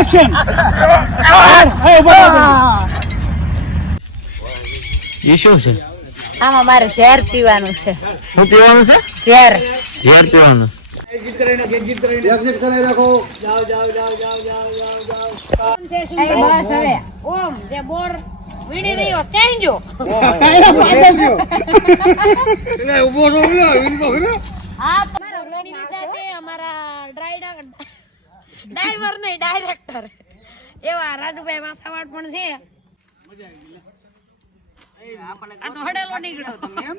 Action એ શું છે? આમાં મારે ઝેર પીવાનું છે. શું પીવાનું છે? ઝેર. ઝેર પીવાનું. બસ હવે. ઓમ જે બોર વીણી રહ્યો સ્ટેન્ડ જો. હા તમારા વીણી લીધા છે અમારા ડ્રાઈડર ડ્રાઈવર નહીં ડાયરેક્ટર એવા રાજુભાઈ વાસાવાડ પણ છે. આ તો હડેલો નીકળ્યો. તમે એમ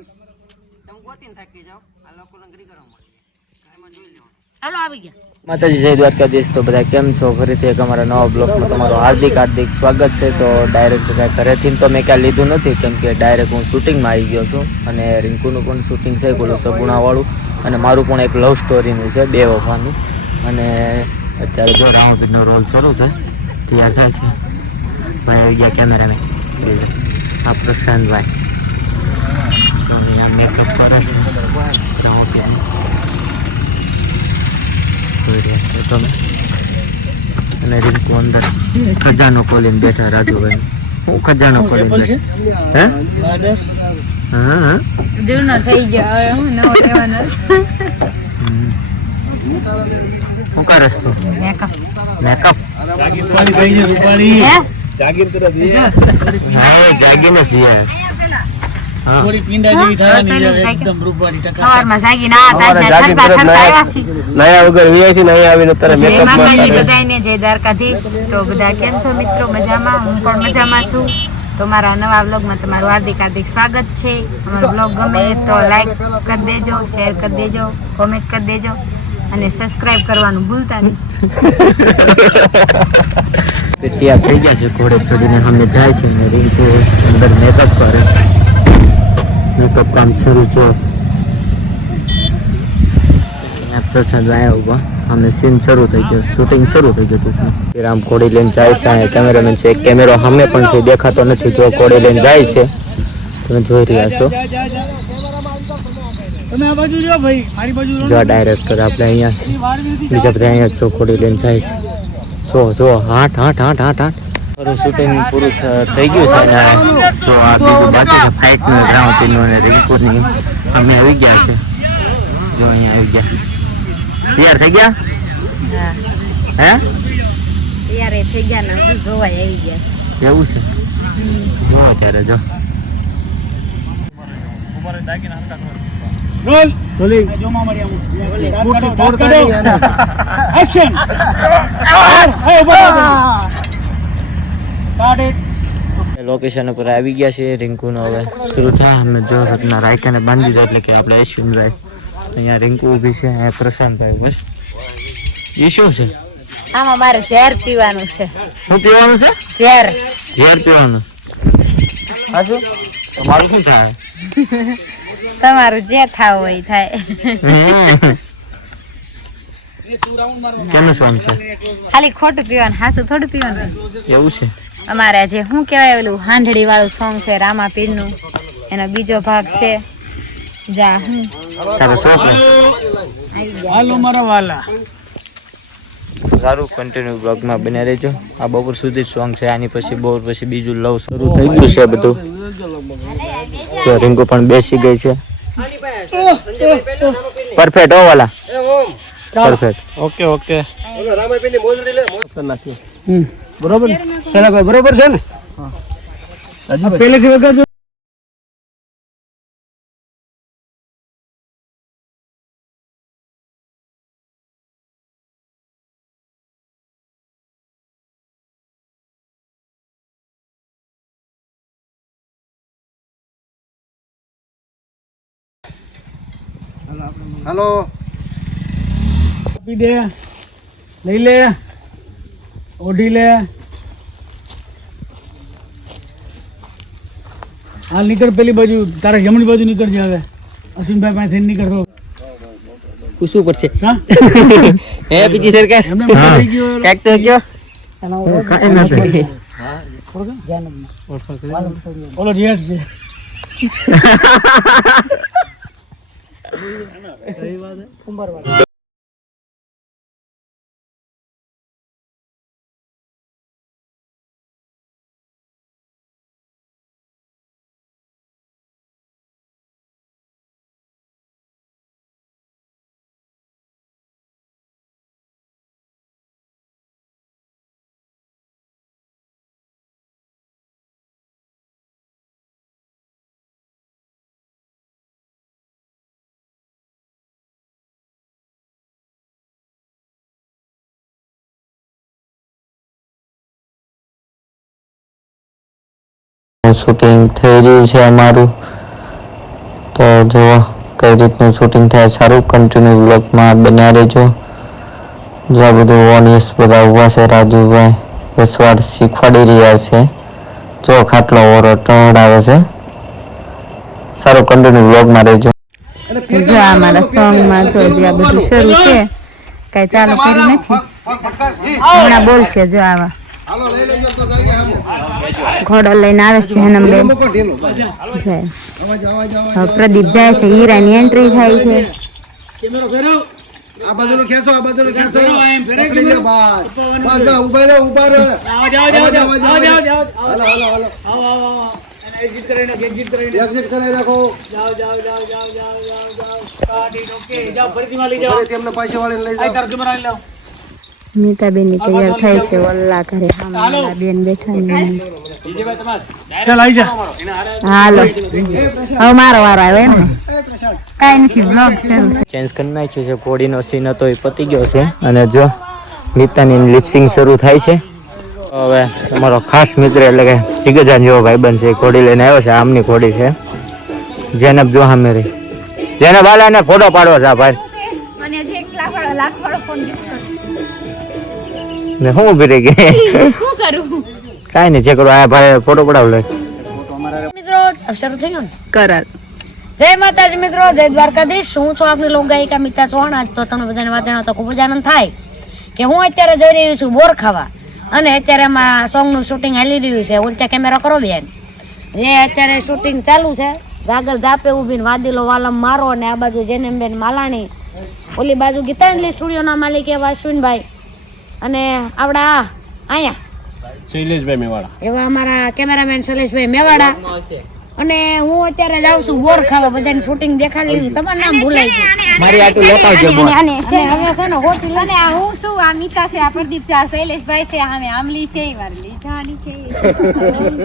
હાલો જોઈ ગયા. માતાજી જય દ્વારકાધીશ તો બધા કેમ છો? ફરીથી એક અમારા નવા બ્લોગમાં તમારું હાર્દિક હાર્દિક સ્વાગત છે. તો ડાયરેક્ટ કાંઈ ઘરેથી તો મેં ક્યાં લીધું નથી કેમ કે ડાયરેક્ટ હું શૂટિંગમાં આવી ગયો છું. અને રિંકુનું પણ શૂટિંગ છે પેલું સગુણાવાળું. અને મારું પણ એક લવ સ્ટોરીનું છે બે વફાનું અને અત્યારે જો રાઉન્ડનો રોલ શરૂ છે તૈયાર થાય છે. ભાઈ આવી ગયા કેમેરામેન આ પ્રશાંતભાઈ. તો અહીંયા મેકઅપ કરે છે. રામપીરનું જોઈ રહ્યા છો તમે. અને રિંકુ અંદર ખજાનો ખોલીને બેઠા રાજુભાઈ. હું ખજાનો ખોલીને હે? હા હા. જૂનો થઈ ગયો હવે હું નવો લેવાનો હમ. શું કરસ મેકઅપ મેકઅપ જાગીર હે? જાગીર હા? છીએ હા. થોડી પિંડા જેવી થવાની એકદમ રૂપાળી ટકા સવારમાં જાગીર તરફ ઠરકા નયા. નયા વગર વીએ છે ને અહીંયા આવીને તારે જય મેકઅપ માતાજી બધાને જય દ્વારકાધીશ. તો બધા કેમ છો મિત્રો? મજામાં? હું પણ મજામાં છું. તો મારા નવા વ્લોગમાં તમારું હાર્દિક હાર્દિક સ્વાગત છે. અમારો વ્લોગ ગમે તો લાઈક કરી દેજો શેર કરી દેજો કોમેન્ટ કરી દેજો. અને સબસ્ક્રાઇબ કરવાનું ભૂલતા નહીં. તૈયાર થઈ ગયા છે, ઘોડે ચડીને સામે જાય છે, અને રીંકુ અંદર મેકઅપ કરે. મેકઅપ કામ શરૂ છે. પ્રસાદ આવ્યા ઊભા. અમે સીન શરૂ થઈ ગયો શૂટિંગ શરૂ થઈ ગયું ટૂંકમાં. રામ કોડી લઈને જાય છે, અહીંયા કેમેરામેન છે. કેમેરો સામે પણ છે, દેખાતો નથી, જો કોડી લઈને જાય છે. તમે જોઈ રહ્યા છો. તમે આ બાજુ જો ભાઈ મારી બાજુ જો ડાયરેક્ટર આપણે અહીંયા બીજા બધા અહીંયા છો લઈને જાય છે. જો જો હાટ હાટ હાટ હાટ મારું શૂટિંગ પૂરું થઈ ગયું છે અને જો આ બીજું બાકી છે ફાઇટનું ગ્રાઉન્ડ અને રિંકુરની અમે આવી ગયા છે. જો અહીંયા આવી ગયા. તૈયાર થઈ ગયા? હે. તૈયાર થઈ ગયા ને હજુ જોવાય આવી ગયા એવું છે? જો ત્યારે જો. રોલ રોલિંગ જો મામા એક્શન લોકેશન ઉપર આવી ગયા છે રિંકુનો હવે શરૂ થાય અમે જો રત્ના રાયકાને બાંધી દીધો એટલે કે આપણે અશ્વિનભાઈ અહીંયા રિંકુ ઊભી છે અહીંયા પ્રશાંતભાઈ બસ. એ શું છે? આમાં મારે ઝેર પીવાનું છે. શું પીવાનું છે? ઝેર. ઝેર પીવાનું. હા શું? તમારું શું થાય? તમારું જે થાવ હોય એ થાય. ખાલી ખોટું પીવાનું હાસું થોડું પીવાનું. એવું છે? અમારે જે શું કહેવાય ઓલું હાંઢળી વાળું સોંગ છે રામાપીરનું એનો બીજો ભાગ છે. જા હું ને? હાલો મારા વાલા. સારું કન્ટિન્યુ બ્લોગમાં બને રહેજો. આ બપોર સુધી સોંગ છે આની પછી બપોર પછી બીજું લવ શરૂ થઈ ગયું છે બધું. તો રિંકુ પણ બેસી ગઈ છે. પરફેક્ટ ઓ વાલા. Perfect okay okay. બરોબર? છે ને? પેલેથી વગર હાલો આપી દે લઈ લે ઓઢી લે હાલ નીકળ પેલી બાજુ તારા જમણી બાજુ નીકળજે હવે. અસીમભાઈ પાસે નીકળશો પૂછવું પડશે હા? હે બીજી સરકાર? એમને મોટો થઈ ગયો. એલો. કાંઈક તો કયો. કાંઈ નથી. ઓલો જેઠ છે. ಕುಂಬಾರ શૂટિંગ થઈ રહ્યું છે અમારું. તો જુઓ કઈ રીતનું શૂટિંગ થાય. સારું કન્ટિન્યુ બ્લોગમાં બન્યા રહેજો. જો આ બધું ઓડિયન્સ બધા ઊભા છે રાજુભાઈ વસવાડ શીખવાડી રહ્યા છે. જો ખાટલો ઓરો ટહડાવે છે. સારું કન્ટિન્યુ બ્લોગમાં રહેજો. જો આ મારા સોંગમાં જો જે આ બધું શરૂ છે કઈ ચાલુ કરી નથી? હમણાં બોલ છે જો આવા. ઘોડો લઈને આવે છે હેનમબેન હવે પ્રદીપ જાય છે હીરાની એન્ટ્રી થાય છે. ફરીથી માં લઈ જાઓ. મીતાબેનની તૈયાર થાય છે વલ્લા ઘરે. બેન બેઠા ને. ચાલ. આવી જા. હાલો. હવે મારો વારો આવે એમ ને. કાંઈ નથી બ્લોગ છે. ચેન્જ કરી નાખ્યું છે. ઘોડીનો સીન હતો એ પતી ગયો છે. અને જો મિતાની લિપસિંગ શરૂ થાય છે. હવે તમારો ખાસ મિત્ર એટલે કે જીગજાન જેવો ભાઈબંધ છે એ ઘોડી લઈને આવ્યો છે. આમની ઘોડી છે. જેનબ જો હા રહી. જેને બાલાને ફોટો પાડવો છે ભાઈ. મને જે એક લાખ લાખ વાળો ફોન ને હું ઊભી રહી ગઈ? શું કરું? કાંઈ નહીં જે કરો આ ભાઈ ફોટો પડાવ લે. મિત્રો શરૂ થઈ ગયો ને? કરાર. જય માતાજી મિત્રો જય દ્વારકાધીશ. હું છું આપની લોક ગાયિકા મિતા ચૌહાણ. આજ તો તમને બધાને વાત તો ખૂબ જ આનંદ થાય કે હું અત્યારે જઈ રહી છું બોર ખાવા. અને અત્યારે એમાં સોંગનું શૂટિંગ હાલી રહ્યું છે. ઉલટા કેમેરા કરો બેન. જે અત્યારે શૂટિંગ ચાલુ છે જાગલ જાપે ઊભી વાદીલો વાલમ મારો અને આ બાજુ જેનેમબેન માલાણી. ઓલી બાજુ ગીતાંજલિ સ્ટુડિયોના માલિક એવા અશ્વિનભાઈ. અને આપણા અહીંયા શૈલેષભાઈ મેવાડા. એવા અમારા કેમેરામેન શૈલેષભાઈ મેવાડા. અને હું અત્યારે જાઉં છું બોર ખાવા બધાને શૂટિંગ દેખાડી લીધું. તમારું નામ ભૂલાઈ ગયું. મારી આટલું લેતા આવજો બોલ. અને હવે છે ને હોટલ અને આ હું શું આ મીતા છે આ પ્રદીપ છે આ શૈલેષભાઈ છે આમે આમલી છે મારી લીજાની છે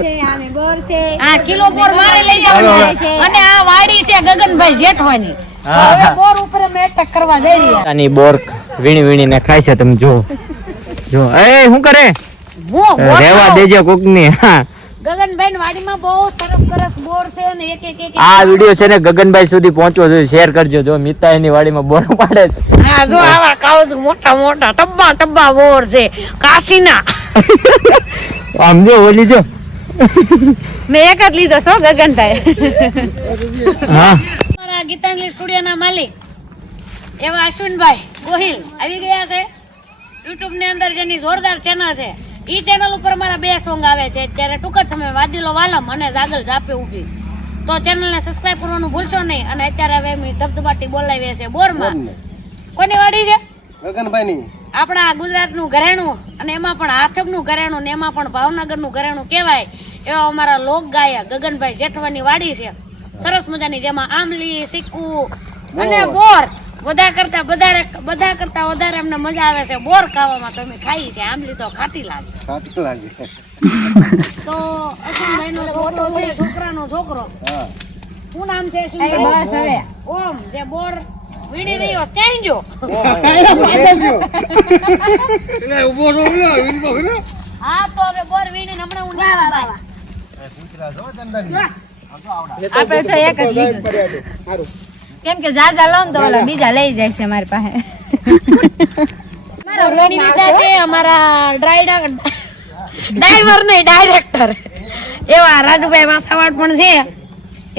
છે આમે બોર છે. આ કિલો બોર મારે લઈ જવાનું છે. અને આ વાડી છે ગગનભાઈ જેઠવાની. હવે બોર ઉપર મેટક કરવા જઈ રહ્યા. આની બોર વીણી વીણીને ખાય છે તમે જો જો એ શું કરે? રેવા. દેજો કોકની હા. ગગનભાઈ વાડીમાં બહુ સરસ સરસ બોર છે ને એક એક એક આ વીડિયો છે ને ગગનભાઈ સુધી પહોંચવો જોઈએ. શેર કરજો. જો મિતા એની વાડીમાં બોર પાડે છે. હા જો આવા કાઉસ મોટા મોટા ટબ્બા ટબ્બા બોર છે. કાશીના. આમ જો ઓલી જો. મેં એક જ લીધો છો ગગનભાઈ. હા. મારા ગીતાંજલિ સ્ટુડિયોના માલિક એવા અશ્વિનભાઈ ગોહિલ. આવી ગયા છે? યુટ્યુબની અંદર જેની જોરદાર ચેનલ છે ઈ ચેનલ ઉપર મારા બે સોંગ આવે છે. ત્યારે ટૂંક જ સમય વાદીલો વાલમ અને જાગલ જાપે ઊભી. તો ચેનલને સબસ્ક્રાઇબ કરવાનું ભૂલશો નહીં. અને અત્યારે હવે અમે ધબધબાટી બોલાવીએ છે બોરમાં. કોની વાડી છે? ગગનભાઈ ની આપણા ગુજરાતનું ઘરેણું અને એમાં પણ હાથકનું ઘરેણું ને એમાં પણ ભાવનગરનું ઘરેણું કહેવાય એવા અમારા લોક ગાયક ગગનભાઈ જેઠવાની વાડી છે. સરસ મજાની જેમાં આમલી સિક્કુ અને બોર. બધા કરતા વધારે બધા કરતા વધારે અમને મજા આવે છે. બોર ખાવામાં તમે ખાઈ છે આમલી તો ખાટી લાગે. ખાટી લાગે. તો અશ્વિનભાઈ નો ફોટો છે છોકરાનો છોકરો. શું નામ છે બસ હવે. ઓમ જે બોર વીણી રહ્યો ત્યાં એટલે ઊભો રહો છો ઉલ્યો, તો કર્યો. હા તો હવે બોર વીણીને હમણાં હું નીકળું બહાર. આપણે તો એક જ લીધું છે. કેમ કે જા લો ને તો ઓલા બીજા લઈ જાય છે મારી પાસે. અમારા વીણી લીધા છે અમારા ડ્રાઈડર ડ્રાઈવર નહીં ડાયરેક્ટર એવા રાજુભાઈ વાસાવાડ પણ છે.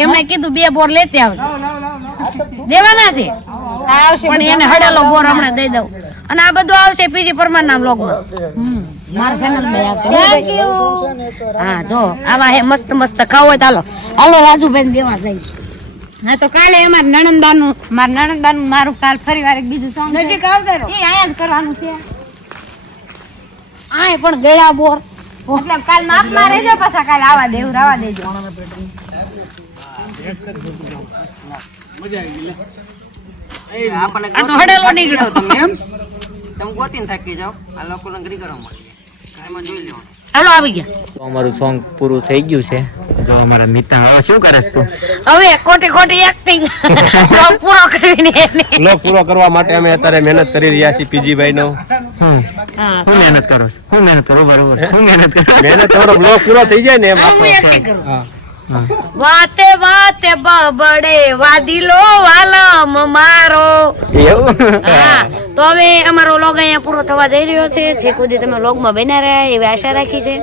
એમણે કીધું બે બોર લેતી આવજો. દેવાના છે. પણ એને હડેલો બોર હમણાં દઈ દઉં. અને આ બધું આવશે પીજી પરમાર ના બ્લોગમાં મારા ચેનલમાં આવશે. હા જો આવા હે મસ્ત મસ્ત ખાવ હોય તો હાલો. હાલો રાજુભાઈ દેવા જઈ હા તો કાલે અમાર નણંદાનું માર નણંદાનું મારું કાલ ફરી વાર બીજું સોંગ નજીક આવતા રહો. એ અહીંયા જ કરવાનું છે. આય પણ ગળા બોર. એટલે કાલ માપમાં રહેજો પાછા કાલ આવા દેવ રાવા દેજો. આ તો હડેલો નીકળ્યો તમે. એમ? તમે ગોતીને થાકી જાઓ. આ લોકોને ઘડી કરવા મળે એમાં જોઈ લેવાનું. હાલો આવી ગયા. તો અમારું સોંગ પૂરું થઈ ગયું છે. જો અમારા મિતા હવે શું કરે તું? હવે ખોટી ખોટી એક્ટિંગ પૂરો કરીને લોક પૂરો કરવા માટે અમે અત્યારે મહેનત કરી રહ્યા છીએ પીજીભાઈ નો હમ. હું. મહેનત કરો છું? હું મહેનત કરો? બરોબર. હું મહેનત કરો? મહેનત કરો બ્લોગ પૂરો થઈ જાય ને એમ. હા. વાતે વાતે બબડે વાદીલો વાલમ મારો. એવું? હા તો હવે અમારો લોગ અહીંયા પૂરો થવા જઈ રહ્યો છે. જે કુદી તમે લોગમાં બન્યા રહ્યા એવી આશા રાખી છે.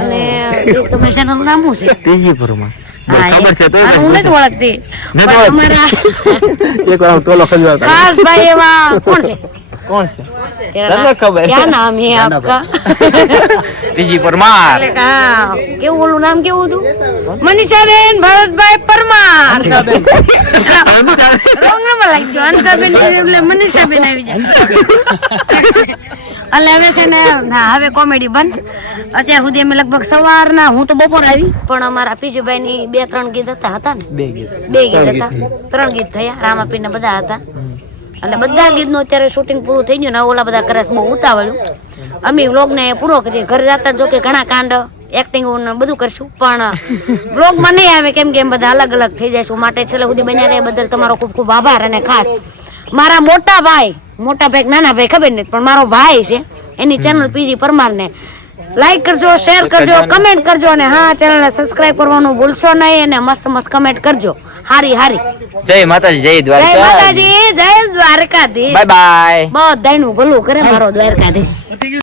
અને એક તો મેં ચેનલનું નામ શું છે? પીજીપુરમાં હા, કોણ છે? તને ખબર? ક્યાં નામ હે આપકા? બીજી પરમાર. કેવું ઓલું નામ કેવું હતું? મનીષાબેન ભરતભાઈ પરમાર. રોંગ નંબર લાગજો અંતાબેન એટલે મનીષાબેન આવી હવે છે ને હવે કોમેડી બંધ. અત્યાર સુધી અમે લગભગ સવારના હું તો બપોર આવી. પણ અમારા પીજુભાઈ ની બે ત્રણ ગીત હતા હતા ને? બે ગીત. બે ગીત હતા. ત્રણ ગીત થયા રામાપી ને બધા હતા. એટલે બધા ગીતનું અત્યારે શૂટિંગ પૂરું થઈ ગયું ને ઓલા બધા કરે બહુ ઉતાવળ્યું અમે વ્લોગને પૂરો કરીએ. ઘરે જતા જો કે ઘણા કાંડ એક્ટિંગ બધું કરશું. પણ વ્લોગમાં નહીં આવે કેમ કે એમ બધા અલગ અલગ થઈ જઈશું માટે છેલ્લે સુધી બન્યા રહે બદલ તમારો ખૂબ ખૂબ આભાર અને ખાસ. મારા મોટા ભાઈ મોટા ભાઈ નાના ભાઈ ખબર નથી પણ મારો ભાઈ છે. એની ચેનલ પીજી પરમારને લાઈક કરજો શેર કરજો કમેન્ટ કરજો અને હા ચેનલને સબસ્ક્રાઈબ કરવાનું ભૂલશો નહીં અને મસ્ત મસ્ત કમેન્ટ કરજો. હારી હારી. જય માતાજી જય જય માતાજી જય દ્વારકાધીશ. Bye bye. બધાયનું ભલું કરે મારો દ્વારકાધીશ.